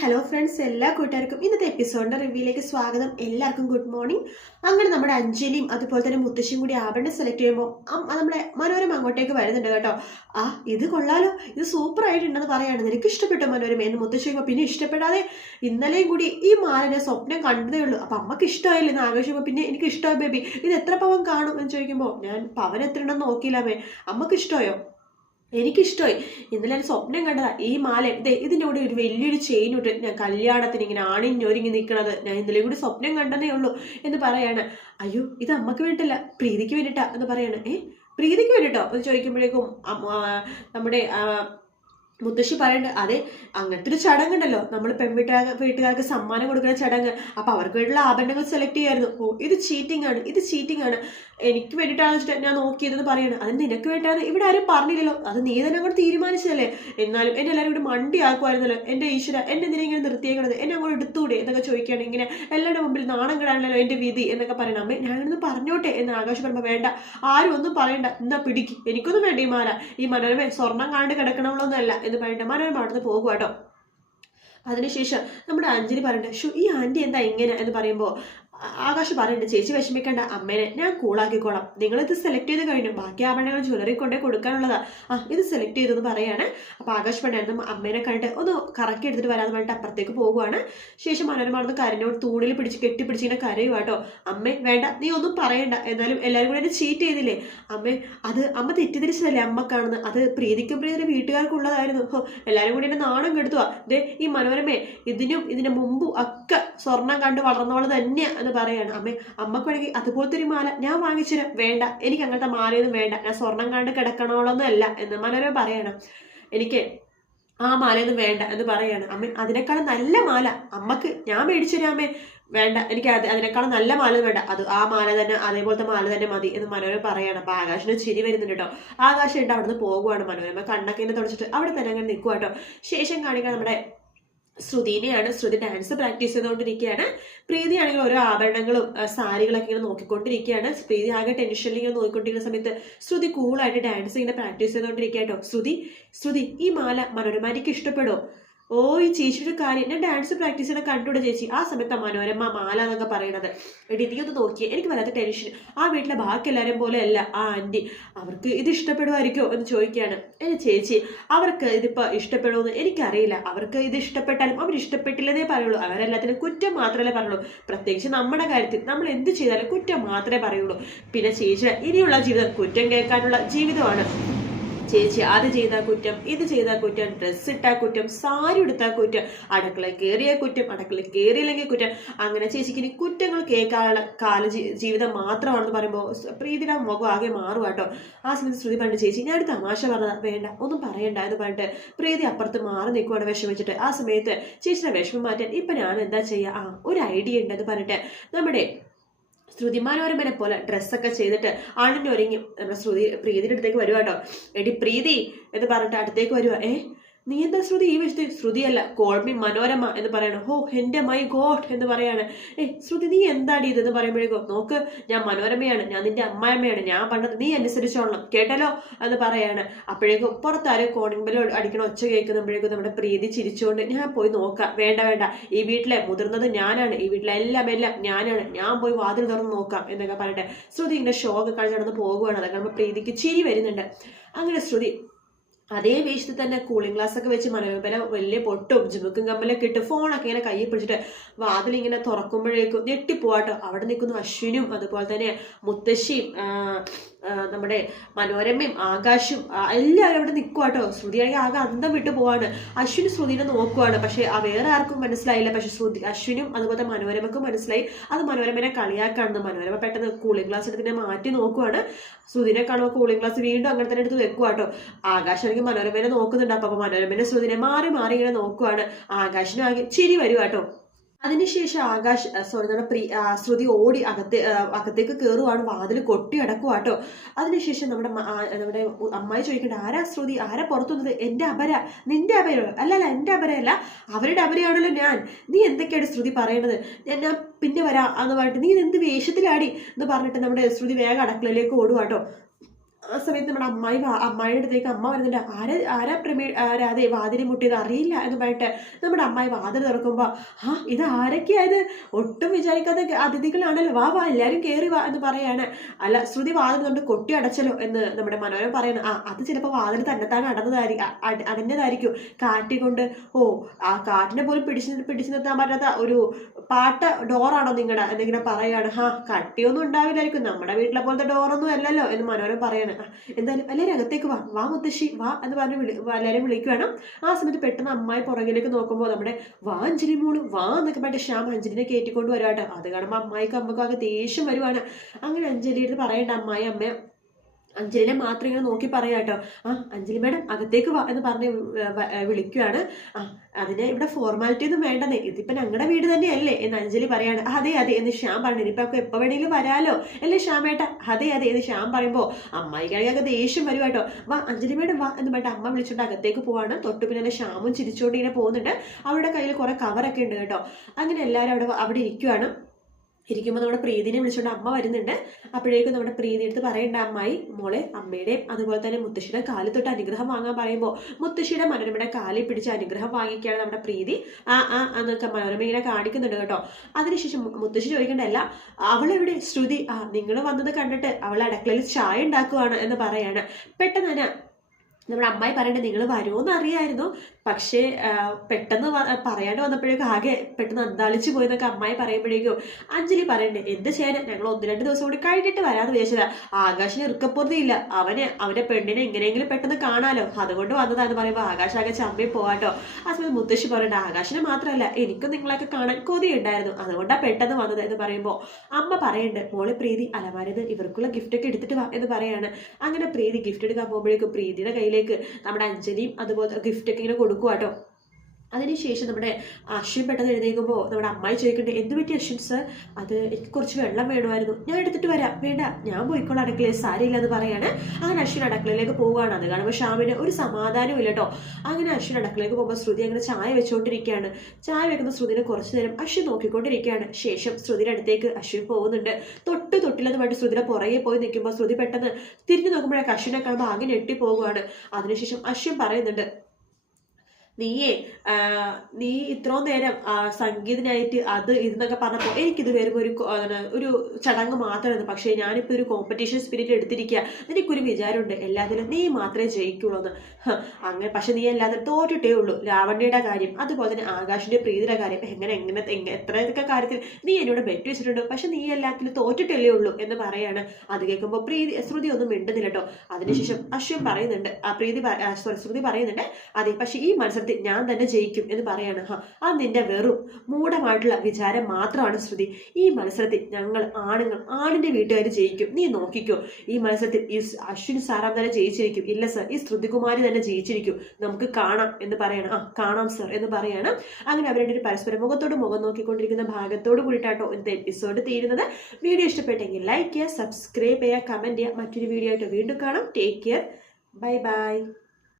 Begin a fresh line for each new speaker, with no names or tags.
Hello friends എല്ലാ കൂട്ടുകാർക്കും ഇന്നത്തെ എപ്പിസോഡിന്റെ റിവ്യൂയിലേക്ക് സ്വാഗതം. എല്ലാവർക്കും ഗുഡ് മോർണിംഗ് അങ്ങനെ നമ്മുടെ അഞ്ജലിയും അതുപോലെ തന്നെ മുത്തശ്ശിയും കൂടി ആഭരണം സെലക്ട് ചെയ്യുമ്പോൾ നമ്മുടെ മനോരമ അങ്ങോട്ടേക്ക് വരുന്നുണ്ട് കേട്ടോ. ആ ഇത് കൊള്ളാലോ. ഇത് സൂപ്പർ ആയിട്ടുണ്ടെന്ന് പറയാണ്. നിനക്ക് ഇഷ്ടപ്പെട്ടു മനോരമ? എന്ന് മുത്തശ്ശി ചോദിക്കുമ്പോൾ പിന്നെ ഇഷ്ടപ്പെടാതെ ഇന്നലെയും കൂടി ഈ മാലിനെ സ്വപ്നം കണ്ടതേ ഉള്ളൂ. അപ്പം അമ്മയ്ക്ക് ഇഷ്ടമായില്ല എന്ന് ആഘോഷിക്കുമ്പോൾ പിന്നെ എനിക്ക് ഇഷ്ടമായി ബേബി ഇത് എത്ര പവൻ കാണും? എന്ന് ചോദിക്കുമ്പോൾ ഞാൻ പവൻ എത്ര ഉണ്ടെന്ന് നോക്കിയില്ലാമേ അമ്മയ്ക്ക് ഇഷ്ടമായോ? എനിക്കിഷ്ടമായി ഇന്നലെ ഞാൻ സ്വപ്നം കണ്ടതാ. ഈ മാല ഇതിന്റെ കൂടെ ഒരു വലിയൊരു ചെയിൻ ഇട്ട് ഞാൻ കല്യാണത്തിന് ഇങ്ങനെ ആണിഞ്ഞൊരുങ്ങി നിൽക്കണത് ഞാൻ ഇന്നലെ കൂടി സ്വപ്നം കണ്ടതേ ഉള്ളൂ എന്ന് പറയാണ്. അയ്യോ ഇത് അമ്മയ്ക്ക് വേണ്ടല്ല പ്രീതിക്ക് വേണ്ടിയിട്ടാ എന്ന് പറയാണ്. ഏ? പ്രീതിക്ക് വേണ്ടിട്ടോ? എന്ന് ചോദിക്കുമ്പോഴേക്കും നമ്മുടെ മുത്തശ്ശി പറയുന്നുണ്ട് അതെ അങ്ങനത്തെ ഒരു ചടങ്ങുണ്ടല്ലോ. നമ്മൾ പെൺവീട്ടുകാർ വീട്ടുകാർക്ക് സമ്മാനം കൊടുക്കുന്ന ചടങ്ങ്. അപ്പൊ അവർക്ക് വേണ്ടിയുള്ള ആഭരണങ്ങൾ സെലക്ട് ചെയ്യായിരുന്നു. ഓ ഇത് ചീറ്റിംഗ് ആണ് ഇത് ചീറ്റിംഗ് ആണ്. എനിക്ക് വേണ്ടിയിട്ടാണ് വെച്ചിട്ട് ഞാൻ നോക്കിയതെന്ന് പറയണം. അത് നിനക്ക് വേണ്ടിയാണ് ഇവിടെ ആരും പറഞ്ഞില്ലല്ലോ. അത് നീ തന്നെ അങ്ങോട്ട് തീരുമാനിച്ചതല്ലേ? എന്നാലും എന്നെ എല്ലാവരും ഇവിടെ മണ്ടി ആക്കുമായിരുന്നല്ലോ എന്റെ ഈശ്വര എന്നെ എന്തിനാ ഇങ്ങനെ നിർത്തിയേക്കണത്. എന്നെ അങ്ങോട്ട് എടുത്തൂടെ എന്നൊക്കെ ചോദിക്കുകയാണ്. ഇങ്ങനെ എല്ലാവരുടെ മുമ്പിൽ നാണം കിടാണല്ലോ എന്റെ വിധി എന്നൊക്കെ പറയണം. അമ്മേ ഞാനൊന്ന് പറഞ്ഞോട്ടെ എന്ന് ആകാശ് പറയുമ്പോൾ വേണ്ട ആരും ഒന്നും പറയണ്ട. എന്നാ പിടിക്ക്. എനിക്കൊന്നും വേണ്ട ഈ മാല. ഈ മനോരമ സ്വർണം കാണ്ട് കിടക്കണമല്ലോ എന്ന് പറഞ്ഞിട്ട് മനോരമ അവിടുന്ന് പോകുക കേട്ടോ അതിനുശേഷം നമ്മുടെ അഞ്ജലി പറയണ്ട ഷു ഈ ആന്റി എന്താ ഇങ്ങനെ? എന്ന് പറയുമ്പോൾ ആകാശ് പറയുന്നുണ്ട് ചേച്ചി വിഷമിക്കേണ്ട അമ്മേനെ ഞാൻ കൂളാക്കിക്കോളാം നിങ്ങളിത് സെലക്ട് ചെയ്ത് കഴിഞ്ഞു. ബാക്കി ആഭരണങ്ങൾ ജ്വല്ലറി കൊണ്ടേ കൊടുക്കാനുള്ളതാ. ആ ഇത് സെലക്ട് ചെയ്തെന്ന് പറയാണ്. അപ്പോൾ ആകാശ് പണ്ടായിരുന്നു അമ്മേനെ കണ്ടിട്ട് ഒന്ന് കറക്കി എടുത്തിട്ട് വരാമെന്ന് പറഞ്ഞിട്ട് അപ്പുറത്തേക്ക് പോകുവാണ്. ശേഷം മനോരമ അവിടുന്ന് കരഞ്ഞോട് തൂണിൽ പിടിച്ച് കെട്ടിപ്പിടിച്ചിങ്ങനെ കരയുക കേട്ടോ അമ്മേ വേണ്ട നീ ഒന്നും പറയണ്ട. എന്നാലും എല്ലാവരും കൂടെ എന്നെ ചീറ്റ് ചെയ്തില്ലേ? അമ്മേ അത് അമ്മ തെറ്റിദ്ധരിച്ചതല്ലേ അമ്മ കാണുന്നത്? അത് പ്രീതിക്കും പ്രീതിയുടെ വീട്ടുകാർക്കുള്ളതായിരുന്നു. എല്ലാവരും കൂടി എന്നെ നാണം കെടുത്തുവാ. ദേ ഈ മനോരമേ ഇതിനും ഇതിന് മുമ്പും ഒക്കെ സ്വർണം കണ്ട് വളർന്നവൾ തന്നെയാ. എന്ന് പറയാണ്. അമ്മ അമ്മയ്ക്ക് വേണമെങ്കിൽ അതുപോലത്തെ ഒരു മാല ഞാൻ വാങ്ങിച്ചുതരാം. വേണ്ട എനിക്ക് അങ്ങനത്തെ മാലയൊന്നും വേണ്ട. ഞാൻ സ്വർണം കണ്ട് കിടക്കണോളൊന്നും അല്ല എന്ന് മനോരമ പറയണം. എനിക്ക് ആ മാലയൊന്നും വേണ്ട എന്ന് പറയാണ്. അമ്മ അതിനേക്കാളും നല്ല മാല അമ്മയ്ക്ക് ഞാൻ മേടിച്ചു തരാമേ വേണ്ട എനിക്ക് അത് അതിനേക്കാളും നല്ല മാല വേണ്ട. അത് ആ മാല തന്നെ അതേപോലത്തെ മാല തന്നെ മതി എന്ന് മനോരമ പറയാണ്. അപ്പൊ ആകാശിന് ചിരി വരുന്നുണ്ട് കേട്ടോ. ആകാശം ഉണ്ട് അവിടുന്ന് പോകുവാണ് മനോരമ. കണ്ണൊക്കെ തുടച്ചിട്ട് അവിടെ തന്നെ അങ്ങനെ നിൽക്കുക കേട്ടോ. ശേഷം കാണിക്കാൻ നമ്മുടെ ശ്രുതിനെയാണ് ശ്രുതി ഡാൻസ് പ്രാക്ടീസ് ചെയ്തുകൊണ്ടിരിക്കുകയാണ്. പ്രീതിയാണെങ്കിൽ ഓരോ ആഭരണങ്ങളും സാരികളൊക്കെ ഇങ്ങനെ നോക്കിക്കൊണ്ടിരിക്കുകയാണ്. പ്രീതി ആകെ ടെൻഷനിൽ ഇങ്ങനെ നോക്കിക്കൊണ്ടിരിക്കുന്ന സമയത്ത് ശ്രുതി കൂളായിട്ട് ഡാൻസ് ഇങ്ങനെ പ്രാക്ടീസ് ചെയ്തുകൊണ്ടിരിക്കുക കേട്ടോ. ശ്രുതി ശ്രുതി ഈ മാല മനോരമാരിക്ക് ഇഷ്ടപ്പെടുമോ ഓ ഈ ചേച്ചിയുടെ കാര്യം ഞാൻ ഡാൻസ് പ്രാക്ടീസ് ചെയ്യണ കണ്ടുകൂടെ ചേച്ചി. ആ സമയത്ത് മനോരമ മാല എന്നൊക്കെ പറയണത്. എടി നീ ഒന്ന് നോക്കിയേ എനിക്ക് വല്ലാത്ത ടെൻഷൻ ആ വീട്ടിലെ ബാക്കി എല്ലാവരും പോലെ അല്ല ആ ആന്റി അവർക്ക് ഇത് ഇഷ്ടപ്പെടുമായിരിക്കോ എന്ന് ചോദിക്കുകയാണ്. ഏ ചേച്ചി അവർക്ക് ഇതിപ്പോൾ ഇഷ്ടപ്പെടുമെന്ന് എനിക്കറിയില്ല. അവർക്ക് ഇത് ഇഷ്ടപ്പെട്ടാലും അവർ ഇഷ്ടപ്പെട്ടില്ലെന്നേ പറയുള്ളൂ. അവരെല്ലാത്തിനും കുറ്റം മാത്രമല്ലേ പറയുള്ളൂ. പ്രത്യേകിച്ച് നമ്മുടെ കാര്യത്തിൽ നമ്മൾ എന്ത് ചെയ്താലും കുറ്റം മാത്രമേ പറയുള്ളൂ. പിന്നെ ചേച്ചി ഇനിയുള്ള ജീവിതം കുറ്റം കേൾക്കാനുള്ള ജീവിതമാണ്. ചേച്ചി അത് ചെയ്താൽ കുറ്റം ഇത് ചെയ്താൽ കുറ്റം ഡ്രസ്സ് ഇട്ടാൽ കുറ്റം സാരി എടുത്താൽ കുറ്റം അടുക്കള കയറിയ കുറ്റം അടുക്കള കയറിയില്ലെങ്കിൽ കുറ്റം. അങ്ങനെ ചേച്ചിക്ക് ഇനി കുറ്റങ്ങൾ കേൾക്കാനുള്ള കാല ജീവിതം മാത്രമാണെന്ന് പറയുമ്പോൾ പ്രീതിയുടെ മുഖം ആകെ മാറും കേട്ടോ ആ സമയത്ത് ശ്രുതി പണ്ട് ചേച്ചി ഞാൻ ഒരു തമാശ പറഞ്ഞതാ വേണ്ട ഒന്നും പറയണ്ട എന്ന് പറഞ്ഞിട്ട് പ്രീതി അപ്പുറത്ത് മാറി നിൽക്കുവാണ് വിഷമിച്ചിട്ട്. ആ സമയത്ത് ചേച്ചിയുടെ വിഷമം മാറ്റാൻ ഇപ്പം ഞാൻ എന്താ ചെയ്യുക ആ ഒരു ഐഡിയ ഉണ്ടെന്ന് പറഞ്ഞിട്ട് നമ്മുടെ ശ്രുതി മനോരമനെ പോലെ ഡ്രസ്സൊക്കെ ചെയ്തിട്ട് ആണിന്റെ ഒരുങ്ങി നമ്മുടെ ശ്രുതി പ്രീതിയുടെ അടുത്തേക്ക് വരുവാട്ടോ എടി പ്രീതി എന്ന് പറഞ്ഞിട്ട് അടുത്തേക്ക് വരുവാ. ഏ? നീ എന്താ ശ്രുതി? ഈ വിഷയത്തിൽ ശ്രുതിയല്ല കോൾമി മനോരമ എന്ന് പറയണം. ഹോ എന്റെ മൈ ഗോഡ് എന്ന് പറയാണ്. ഏ ശ്രുതി നീ എന്താടി ഇതെന്ന് പറയുമ്പോഴേക്കോ നോക്ക് ഞാൻ മനോരമയാണ് ഞാൻ നിന്റെ അമ്മായമ്മയാണ് ഞാൻ പണ്ടത് നീ അനുസരിച്ചോളണം കേട്ടല്ലോ എന്ന് പറയാണ്. അപ്പോഴേക്കും പുറത്താരും കോണിംഗ് ബെല്ലോ അടിക്കണ ഒച്ച കേൾക്കുമ്പോഴേക്കും നമ്മുടെ പ്രീതി ചിരിച്ചുകൊണ്ട് ഞാൻ പോയി നോക്കാം വേണ്ട വേണ്ട ഈ വീട്ടിലെ മുതിർന്നത് ഞാനാണ് ഈ വീട്ടിലെ എല്ലാം എല്ലാം ഞാനാണ് ഞാൻ പോയി വാതിൽ തുറന്ന് നോക്കാം എന്നൊക്കെ പറഞ്ഞിട്ട് ശ്രുതി ഇങ്ങനെ ഷോ ഒക്കെ കളിച്ച് നടന്ന് പോകുവാണ്. അതൊക്കെ നമ്മുടെ പ്രീതിക്ക് ചിരി വരുന്നുണ്ട്. അങ്ങനെ ശ്രുതി അതേ വേഷത്തിൽ തന്നെ കൂളിംഗ് ഗ്ലാസ് ഒക്കെ വെച്ച് മനോരമ വലിയ പൊട്ടും ജിമുക്കും കമ്മലൊക്കെ ഇട്ട് ഫോണൊക്കെ ഇങ്ങനെ കയ്യിൽ പിടിച്ചിട്ട് വാതിൽ ഇങ്ങനെ തുറക്കുമ്പോഴേക്കും ഞെട്ടിപ്പോവാട്ടോ അവിടെ നിൽക്കുന്ന അശ്വിനും അതുപോലെ തന്നെ മുത്തശ്ശിയും നമ്മുടെ മനോരമയും ആകാശും എല്ലാവരും അവിടെ നിൽക്കുക കേട്ടോ. ശ്രുതിയാണെങ്കിൽ ആകെ അന്തം വിട്ടു പോവാണ്. അശ്വിനും ശ്രുതിനെ നോക്കുവാണ്. പക്ഷെ വേറെ ആർക്കും മനസ്സിലായില്ല. പക്ഷെ ശ്രുതി അശ്വിനും അതുപോലെ മനോരമക്കും മനസ്സിലായി. അത് മനോരമനെ കളിയാക്കാണെന്ന് മനോരമ പെട്ടെന്ന് കൂളിംഗ് ഗ്ലാസ് എടുത്തിനെ മാറ്റി നോക്കുവാണ്. ശ്രുതിനെ കാണുമ്പോൾ കൂളിംഗ് ഗ്ലാസ് വീണ്ടും അങ്ങനെ തന്നെ എടുത്ത് വെക്കുക കേട്ടോ. ആകാശാണെങ്കിൽ മനോരമനെ നോക്കുന്നുണ്ട്. അപ്പൊ മനോരമനെ ശ്രുതിനെ മാറി മാറി ഇങ്ങനെ നോക്കുവാണ്. ആകാശിന് ആകെ ചിരി വരുവാട്ടോ അതിനുശേഷം ആകാശ് സോറി നമ്മുടെ പ്രീ ശ്രുതി ഓടി അകത്തെ അകത്തേക്ക് കയറുവാണ് വാതിൽ കൊട്ടി അടക്കുവാട്ടോ. അതിനുശേഷം നമ്മുടെ നമ്മുടെ അമ്മായി ചോദിക്കേണ്ട ആരാ ശ്രുതി? ആരാ പുറത്തു വന്നത്? എന്റെ അപര നിന്റെ അപരോ അല്ലല്ല എന്റെ അപരയല്ല അവരുടെ അപരയാണല്ലോ ഞാൻ. നീ എന്തൊക്കെയാണ് ശ്രുതി പറയണത്? ഞാൻ പിന്നെ വരാം എന്ന് പറഞ്ഞിട്ട് നീ എന്ത് വേഷത്തിലാടി? എന്ന് പറഞ്ഞിട്ട് നമ്മുടെ ശ്രുതി വേഗം അടക്കളയിലേക്ക് ഓടുവാട്ടോ. ആ സമയത്ത് നമ്മുടെ അമ്മായി അമ്മായിയുടെ അടുത്തേക്ക് അമ്മ വരുന്നുണ്ട്. ആരെ ആരാ പ്രമേ ആരാ അതെ വാതിൽ മുട്ടിയത് അറിയില്ല എന്ന് പറഞ്ഞിട്ട് നമ്മുടെ അമ്മായി വാതിൽ തുറക്കുമ്പോൾ ആ ഇത് ആരൊക്കെയായത് ഒട്ടും വിചാരിക്കാത്ത അതിഥികളാണല്ലോ. വാ വാ എല്ലാവരും കയറി വാ എന്ന് പറയാണ്. അല്ല ശ്രുതി വാതിൽ കൊണ്ട് കൊട്ടി അടച്ചല്ലോ എന്ന് നമ്മുടെ മനോരമ പറയുന്നു ആ അത് ചിലപ്പോൾ വാതിൽ തന്നെത്താൻ അടന്നതായിരിക്കും അടഞ്ഞതായിരിക്കും കാറ്റിക്കൊണ്ട് ഓ ആ കാറ്റിനെ പോലും പിടിച്ച് പിടിച്ചു നിർത്താൻ പറ്റാത്ത ഒരു പാട്ട ഡോറാണോ നിങ്ങളുടെ എന്നിങ്ങനെ പറയാണ്. ഹാ കട്ടിയൊന്നും ഉണ്ടാവില്ലായിരിക്കും. നമ്മുടെ വീട്ടിലെ പോലത്തെ ഡോറൊന്നും അല്ലല്ലോ എന്ന് മനോരമ പറയാണ്. എന്തായാലും എല്ലാവരും അകത്തേക്ക് വാ. വാ മുത്തശ്ശി വാ എന്ന് പറഞ്ഞ് വിളി എല്ലാവരും വിളിക്കുകയാണ്. ആ സമയത്ത് പെട്ടെന്ന് അമ്മായി പുറകിലേക്ക് നോക്കുമ്പോൾ നമ്മുടെ വാ അഞ്ജലി മോൾ വാ എന്നൊക്കെ പറഞ്ഞിട്ട് ശ്യാം അഞ്ജലിനെ കയറ്റിക്കൊണ്ട് വരാട്ടോ അത് കാണുമ്പോൾ അമ്മായിക്ക് അമ്മക്കും ആകെ ദേഷ്യം വരുവാണ്. അങ്ങനെ അഞ്ജലിയുടെ പറയണ്ട അമ്മായി അമ്മ അഞ്ജലിനെ മാത്രം ഇങ്ങനെ നോക്കി പറയാട്ടോ ആ അഞ്ജലി മേഡം അകത്തേക്ക് വാ എന്ന് പറഞ്ഞ് വിളിക്കുകയാണ് ആ അതിന് ഇവിടെ ഫോർമാലിറ്റി ഒന്നും വേണ്ടെന്നേ. ഇതിപ്പോ ഞങ്ങളുടെ വീട് തന്നെയല്ലേ എന്ന് അഞ്ജലി പറയാണ്. അതെ അതെ എന്ന് ശ്യാം പറഞ്ഞു. ഇനിയിപ്പോ അപ്പൊ എപ്പോ വേണമെങ്കിലും വരാലോ. അല്ലേ ശ്യാമേട്ട? അതെ അതെ എന്ന് ശ്യാം പറയുമ്പോ അമ്മായിക്കാണെങ്കിൽ ദേഷ്യം വരും കേട്ടോ. വാ അഞ്ജലി മേഡം വാ എന്ന് പറഞ്ഞിട്ട് അമ്മ വിളിച്ചോണ്ട് അകത്തേക്ക് പോവാണ്. തൊട്ടു പിന്നെ ശ്യാമും ചിരിച്ചുകൊണ്ട് ഇങ്ങനെ പോകുന്നുണ്ട്. അവരുടെ കയ്യിൽ കുറെ കവറൊക്കെ ഉണ്ട് കേട്ടോ. അങ്ങനെ എല്ലാവരും അവിടെ അവിടെ ഇരിക്കുവാണ്. ഇരിക്കുമ്പോൾ നമ്മുടെ പ്രീതിനെ വിളിച്ചുകൊണ്ട് അമ്മ വരുന്നുണ്ട്. അപ്പോഴേക്കും നമ്മുടെ പ്രീതി എടുത്ത് പറയേണ്ട അമ്മായി മോളെ അമ്മയുടെയും അതുപോലെ തന്നെ മുത്തശ്ശിയുടെ കാലിൽ തൊട്ട് അനുഗ്രഹം വാങ്ങാൻ പറയുമ്പോൾ മുത്തശ്ശിയുടെ മനോരമയുടെ കാലിൽ പിടിച്ച് അനുഗ്രഹം വാങ്ങിക്കുകയാണ് നമ്മുടെ പ്രീതി. ആ ആ എന്നൊക്കെ മനോരമ ഇങ്ങനെ കാണിക്കുന്നുണ്ട് കേട്ടോ. അതിനുശേഷം മുത്തശ്ശി ചോദിക്കേണ്ടല്ല അവളെവിടെ? ശ്രുതി ആ നിങ്ങൾ വന്നത് കണ്ടിട്ട് അവൾ അടുക്കളയിൽ ചായ ഉണ്ടാക്കുവാണ് എന്ന് പറയാണ്. പെട്ടെന്ന് തന്നെ നമ്മുടെ അമ്മായി പറയണ്ടേ നിങ്ങൾ വരുമെന്ന് അറിയായിരുന്നു. പക്ഷേ പെട്ടെന്ന് പറയാണ്ട് വന്നപ്പോഴേക്കും ആകെ പെട്ടെന്ന് അന്താളിച്ച് പോയെന്നൊക്കെ അമ്മായി പറയുമ്പോഴേക്കും അഞ്ജലി പറയണ്ടേ എന്ത് ചെയ്യാൻ ഞങ്ങൾ ഒന്ന് രണ്ട് ദിവസം കൂടി കഴിഞ്ഞിട്ട് വരാന്ന് വിചാരിച്ചതാ. ആകാശിന് ഇറുക്കപ്പുറത്തിയില്ല അവന് അവന്റെ പെണ്ണിനെ എങ്ങനെയെങ്കിലും പെട്ടെന്ന് കാണാലോ. അതുകൊണ്ട് വന്നതാന്ന് പറയുമ്പോൾ ആകാശ് ആകെ ചമ്മി പോവാട്ടോ. ആ സമയത്ത് മുത്തശ്ശി പറയണ്ട ആകാശിനെ മാത്രമല്ല എനിക്കും നിങ്ങളൊക്കെ കാണാൻ കൊതിയുണ്ടായിരുന്നു അതുകൊണ്ടാ പെട്ടെന്ന് വന്നത് എന്ന് പറയുമ്പോൾ അമ്മ പറയണ്ട് മോളെ പ്രീതി അലമാരുന്ന് ഇവർക്കുള്ള ഗിഫ്റ്റൊക്കെ എടുത്തിട്ട് വാ എന്ന് പറയാണ്. അങ്ങനെ പ്രീതി ഗിഫ്റ്റ് എടുക്കാൻ പോകുമ്പോഴേക്കും പ്രീതിയുടെ കയ്യിലേക്ക് നമ്മുടെ അഞ്ജലിയും അതുപോലെ ഗിഫ്റ്റൊക്കെ ഇങ്ങനെ കൊടുക്കുക കേട്ടോ അതിനുശേഷം നമ്മുടെ അശ്വിൻ പെട്ടെന്ന് എഴുന്നേക്കുമ്പോൾ നമ്മുടെ അമ്മായി ചോദിക്കണ്ടേ എന്ത് പറ്റി അശ്വിൻ സർ അത് എനിക്ക് കുറച്ച് വെള്ളം വേണമായിരുന്നു. ഞാൻ എടുത്തിട്ട് വരാം. വേണ്ട ഞാൻ പോയിക്കോളാം അടുക്കളയിൽ. സാരിയില്ല എന്ന് പറയാണ്. അങ്ങനെ അശ്വിൻ അടുക്കളയിലേക്ക് പോവുകയാണ്. അത് കാണുമ്പോൾ ഷാമിന് ഒരു സമാധാനവും ഇല്ല കേട്ടോ അങ്ങനെ അശ്വിൻ അടുക്കളയിലേക്ക് പോകുമ്പോൾ ശ്രുതി അങ്ങനെ ചായ വെച്ചുകൊണ്ടിരിക്കുകയാണ് ചായ വെക്കുന്ന ശ്രുതിനെ കുറച്ച് നേരം അശ്വിൻ നോക്കിക്കൊണ്ടിരിക്കുകയാണ്. ശേഷം ശ്രുതിയുടെ അടുത്തേക്ക് അശ്വിൻ പോകുന്നുണ്ട്. തൊട്ട് തൊട്ടില്ലെന്ന് വേണ്ടി ശ്രുതിയുടെ പുറകെ പോയി നിൽക്കുമ്പോൾ ശ്രുതി പെട്ടെന്ന് തിരിഞ്ഞു നോക്കുമ്പോഴേക്ക് അശ്വിനെ കാണുമ്പോൾ ആകെ ഞെട്ടി പോകുകയാണ് അതിനുശേഷം അശ്വിൻ പറയുന്നുണ്ട് നീയേ നീ ഇത്രയും നേരം സംഗീതനായിട്ട് അത് ഇതെന്നൊക്കെ പറഞ്ഞപ്പോൾ എനിക്കിത് വരുമ്പോൾ ഒരു ഒരു ചടങ്ങ് മാത്രമായിരുന്നു. പക്ഷേ ഞാനിപ്പോൾ ഒരു കോമ്പറ്റീഷൻ സ്പിരിറ്റ് എടുത്തിരിക്കുക എനിക്കൊരു വിചാരമുണ്ട് എല്ലാത്തിലും നീ മാത്രമേ ജയിക്കുള്ളൂ എന്ന്. അങ്ങനെ പക്ഷെ നീ എല്ലാത്തിലും തോറ്റിട്ടേ ഉള്ളൂ. ലാവണ്യയുടെ കാര്യം അതുപോലെ തന്നെ ആകാശിന്റെ പ്രീതിയുടെ കാര്യം എങ്ങനെ എങ്ങനെ എങ്ങ- എത്രയൊക്കെ കാര്യത്തിൽ നീ എന്നോട് ബെറ്റ് വെച്ചിട്ടുണ്ട്. പക്ഷെ നീ എല്ലാത്തിലും തോറ്റിട്ടല്ലേ ഉള്ളൂ എന്ന് പറയാണ്. അത് കേൾക്കുമ്പോൾ പ്രീതി ശ്രുതി ഒന്നും മിണ്ടുന്നില്ല കേട്ടോ. അതിനുശേഷം അശ്വൻ പറയുന്നുണ്ട് ആ പ്രീതി സോറി ശ്രുതി പറയുന്നുണ്ട് അതെ പക്ഷെ ഈ മത്സരത്തിൽ ഞാൻ തന്നെ ജയിക്കും എന്ന് പറയാണ്. ഹാ അത് നിന്റെ വെറും മൂഢമായിട്ടുള്ള വിചാരം മാത്രമാണ് ശ്രുതി. ഈ മത്സരത്തിൽ ഞങ്ങൾ ആണുങ്ങൾ ആണിന്റെ വീട്ടുകാർ ജയിക്കും. നീ നോക്കിക്കോ ഈ മത്സരത്തിൽ ഈ അശ്വിൻ സാറാം തന്നെ ജയിച്ചിരിക്കും. ഇല്ല സർ ഈ ശ്രുതികുമാരി തന്നെ ജയിച്ചിരിക്കും. നമുക്ക് കാണാം എന്ന് പറയണം. ആ കാണാം സർ എന്ന് പറയാണ്. അങ്ങനെ അവരുടെ ഒരു പരസ്പരം മുഖത്തോട് മുഖം നോക്കിക്കൊണ്ടിരിക്കുന്ന ഭാഗത്തോട് കൂടിയിട്ടാട്ടോ ഇന്നത്തെ എപ്പിസോഡ് തീരുന്നത്. വീഡിയോ ഇഷ്ടപ്പെട്ടെങ്കിൽ ലൈക്ക് ചെയ്യുക സബ്സ്ക്രൈബ് ചെയ്യുക കമന്റ് ചെയ്യുക. മറ്റൊരു വീഡിയോ ആയിട്ട് വീണ്ടും കാണാം. Take care bye bye